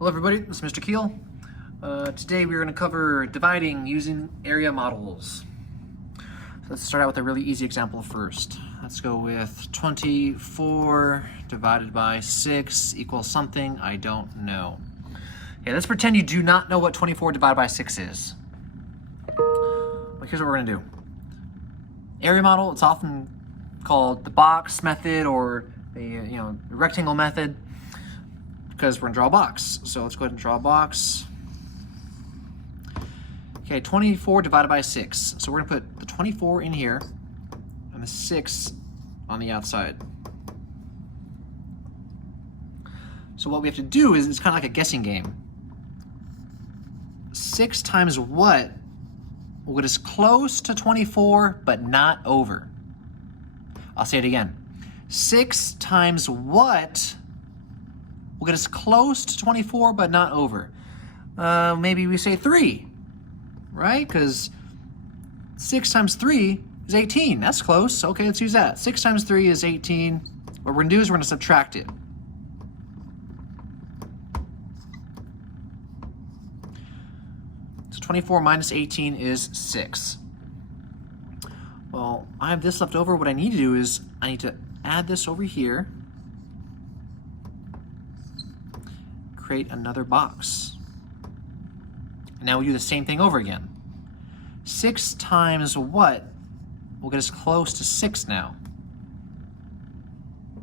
Hello everybody, this is Mr. Keel. Today we're going to cover dividing using area models. So let's start out with a really easy example first. Let's go with 24 divided by 6 equals something I don't know. Okay, let's pretend you do not know what 24 divided by 6 is. Well, here's what we're going to do. Area model, it's often called the box method or the rectangle method, because we're going to draw a box. So let's go ahead and draw a box. Okay, 24 divided by 6. So we're going to put the 24 in here and the 6 on the outside. So what we have to do is, it's kind of like a guessing game. 6 times what will get us close to 24 but not over? I'll say it again. 6 times what will get us close to 24 but not over? Maybe we say 3, right? Because 6 times 3 is 18. That's close. Okay, let's use that. 6 times 3 is 18. What we're going to do is we're going to subtract it. So 24 minus 18 is 6. Well, I have this left over. What I need to do is I need to add this over here. Create another box. And now we do the same thing over again. 6 times what will get us close to 6 now?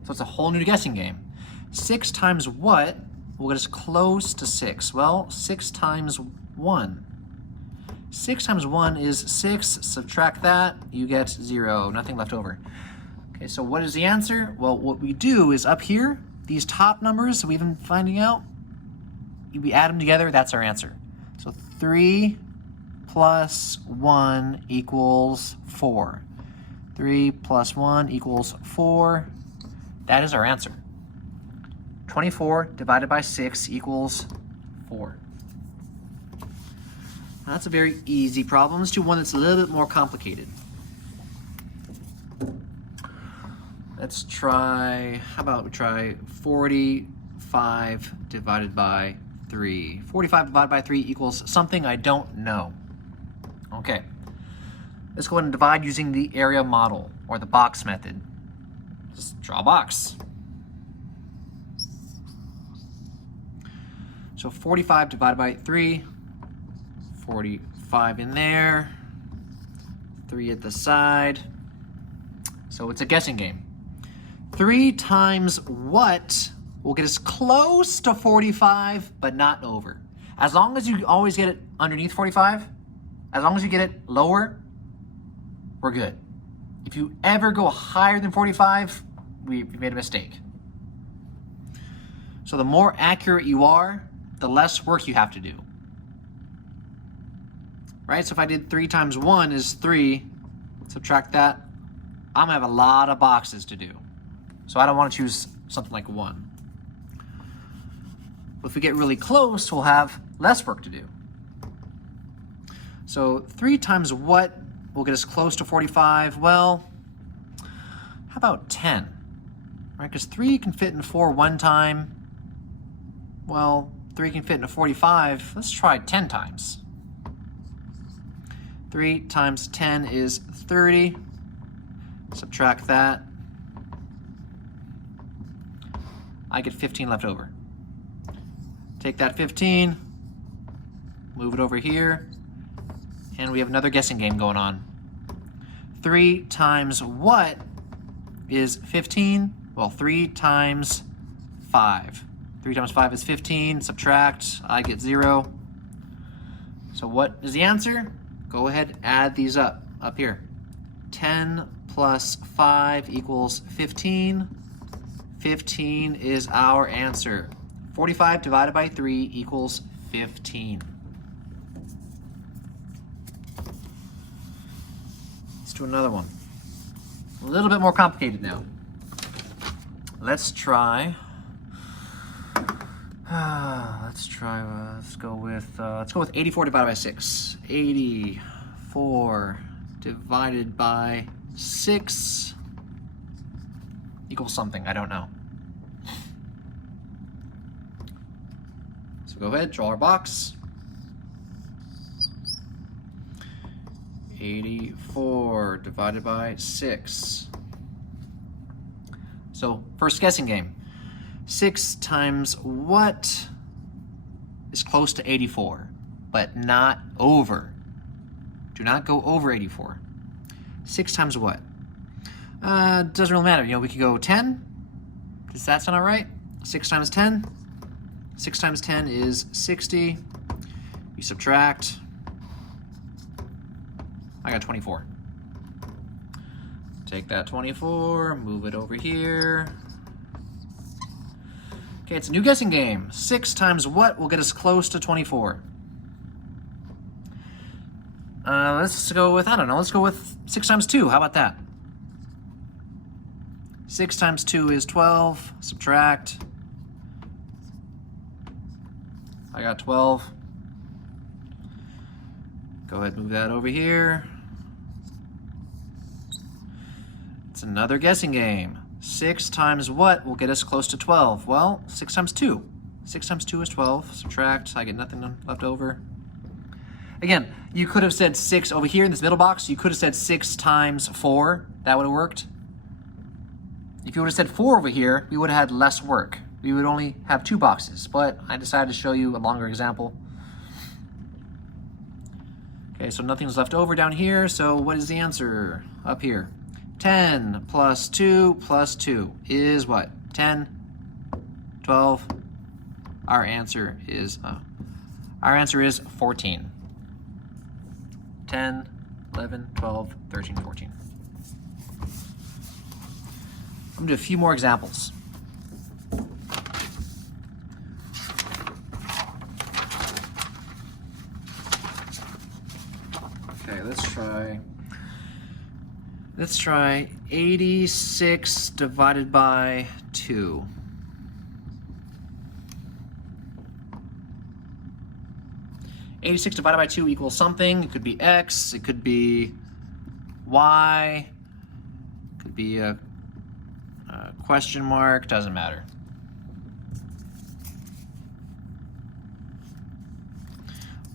So it's a whole new guessing game. 6 times what will get us close to 6? Well, 6 times 1. 6 times 1 is 6. Subtract that, you get 0. Nothing left over. Okay, so what is the answer? Well, what we do is up here, these top numbers we've been finding out, we add them together, that's our answer. So 3 plus 1 equals 4. 3 plus 1 equals 4. That is our answer. 24 divided by 6 equals 4. Now, that's a very easy problem. Let's do one that's a little bit more complicated. Let's try, how about we try 45 divided by 3. 45 divided by 3 equals something I don't know. Okay, let's go ahead and divide using the area model or the box method. Just draw a box. So 45 divided by 3, 45 in there, 3 at the side. So it's a guessing game. 3 times what will get us close to 45, but not over? As long as you always get it underneath 45, as long as you get it lower, we're good. If you ever go higher than 45, we made a mistake. So the more accurate you are, the less work you have to do. Right? So if I did 3 times 1 is 3, subtract that, I'm gonna have a lot of boxes to do. So I don't want to choose something like 1. But if we get really close, we'll have less work to do. So 3 times what will get us close to 45? Well, how about 10? Right, because 3 can fit in 4 one time. Well, 3 can fit into 45. Let's try 10 times. 3 times 10 is 30. Subtract that. I get 15 left over. Take that 15, move it over here, and we have another guessing game going on. 3 times what is 15? Well, 3 times 5. 3 times 5 is 15. Subtract, I get 0. So what is the answer? Go ahead, add these up here. 10 plus 5 equals 15. 15 is our answer. 45 divided by 3 equals 15. Let's do another one. A little bit more complicated now. Let's try. Let's go with 84 divided by 6. 84 divided by 6 equals something I don't know. So go ahead, draw our box. 84 divided by 6. So first guessing game. 6 times what is close to 84, but not over? Do not go over 84. 6 times what? Doesn't really matter. You know, we could go 10. Does that sound all right? 6 times 10. 6 times 10 is 60. You subtract. I got 24. Take that 24, move it over here. Okay, it's a new guessing game. 6 times what will get us close to 24? Let's go with, I don't know, let's go with 6 times 2. How about that? 6 times 2 is 12. Subtract. I got 12. Go ahead and move that over here. It's another guessing game. 6 times what will get us close to 12? Well, 6 times 2. 6 times 2 is 12. Subtract. I get nothing left over. Again, you could have said 6 over here in this middle box. You could have said 6 times 4. That would have worked. If you would have said 4 over here, we would have had less work. We would only have 2 boxes, but I decided to show you a longer example. Okay, so nothing's left over down here, so what is the answer up here? 10 plus 2 plus 2 is what? 10, 12. Our answer is 14. 10, 11, 12, 13, 14. I'm gonna do a few more examples. Okay, let's try 86 divided by 2. (86) divided by 2 equals something. It could be x, it could be y, it could be a question mark, doesn't matter.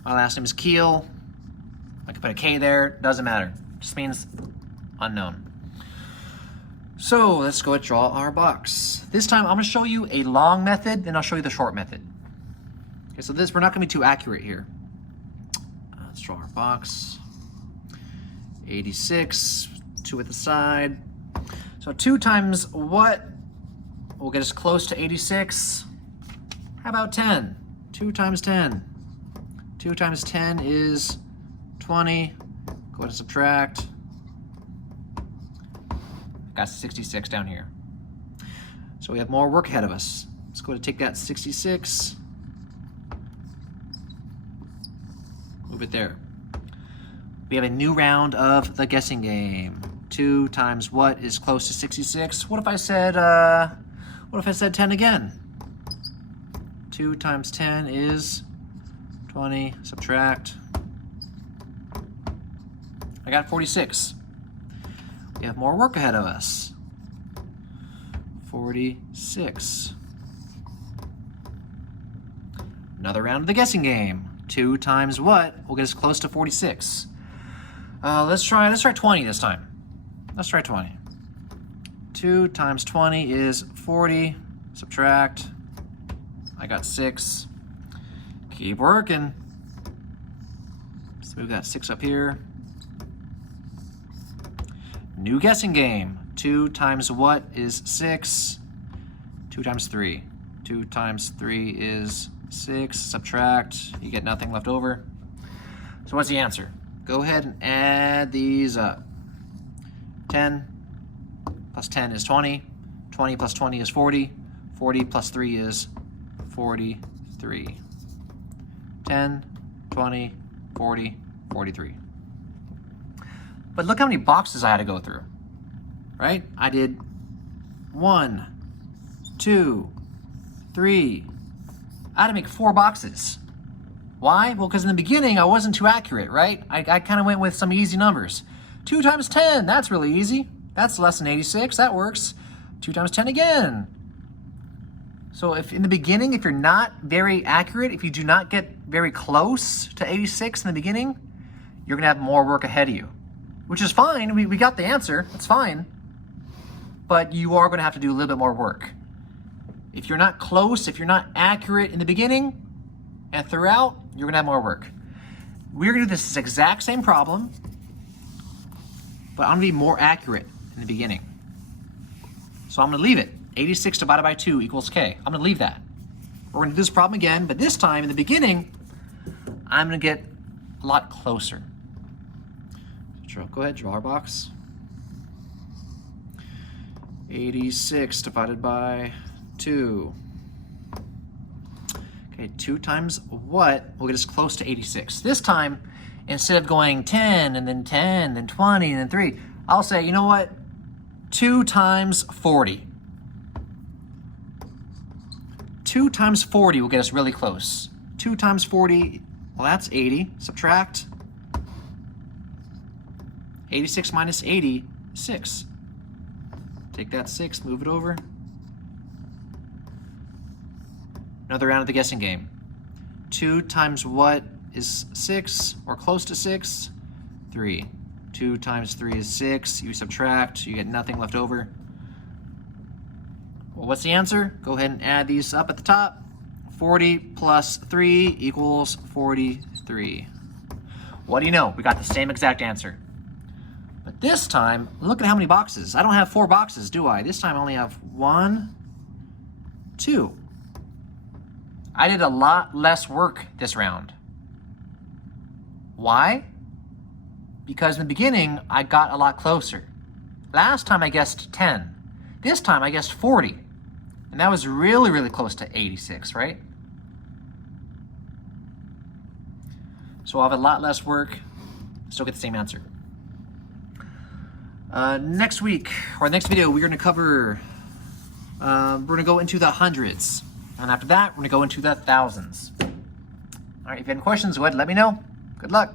My last name is Keel. I could put a K there, doesn't matter. Just means unknown. So let's go and draw our box. This time I'm going to show you a long method, then I'll show you the short method. Okay, so we're not going to be too accurate here. Let's draw our box. 86, 2 at the side. So 2 times what will get us close to 86? How about 10? 2 times 10. 2 times 10 is 20. Go ahead and subtract. Got 66 down here. So we have more work ahead of us. Let's go ahead and take that 66. Move it there. We have a new round of the guessing game. 2 times what is close to 66? What if I said 10 again? 2 times 10 is 20. Subtract. I got 46. We have more work ahead of us. 46. Another round of the guessing game. 2 times what will get us close to 46? Let's try 20 this time. Let's try 20. 2 times 20 is 40. Subtract. I got 6. Keep working. Let's move that 6 up here. New guessing game. 2 times what is 6? 2 times 3. 2 times 3 is 6. Subtract. You get nothing left over. So what's the answer? Go ahead and add these up. 10 plus 10 is 20. 20 plus 20 is 40. 40 plus 3 is 43. 10, 20, 40, 43. But look how many boxes I had to go through, right? I did 1, 2, 3. I had to make 4 boxes. Why? Well, because in the beginning, I wasn't too accurate, right? I kind of went with some easy numbers. 2 times 10, that's really easy. That's less than 86, that works. 2 times 10 again. So if in the beginning, if you're not very accurate, if you do not get very close to 86 in the beginning, you're gonna have more work ahead of you, which is fine. We got the answer, that's fine. But you are gonna have to do a little bit more work. If you're not close, if you're not accurate in the beginning and throughout, you're gonna have more work. We're gonna do this exact same problem, but I'm gonna be more accurate in the beginning. So I'm gonna leave it. 86 divided by 2 equals k. I'm gonna leave that. We're gonna do this problem again, but this time in the beginning, I'm gonna get a lot closer. Go ahead, draw our box. 86 divided by 2. Okay, 2 times what will get us close to 86? This time, instead of going 10, and then 10, then 20, and then 3, I'll say, you know what? 2 times 40. 2 times 40 will get us really close. 2 times 40, well, that's 80. Subtract. 86 minus 80 is 6. Take that 6, move it over. Another round of the guessing game. 2 times what is 6, or close to 6? 3. 2 times 3 is 6. You subtract, you get nothing left over. Well, what's the answer? Go ahead and add these up at the top. 40 plus 3 equals 43. What do you know? We got the same exact answer. But this time, look at how many boxes. I don't have 4 boxes, do I? This time I only have 1, 2. I did a lot less work this round. Why? Because in the beginning, I got a lot closer. Last time I guessed 10. This time I guessed 40. And that was really, really close to 86, right? So I'll have a lot less work, still get the same answer. Next week, or next video, we're gonna cover, we're gonna go into the hundreds. And after that, we're gonna go into the thousands. All right, if you have any questions, go ahead and let me know. Good luck.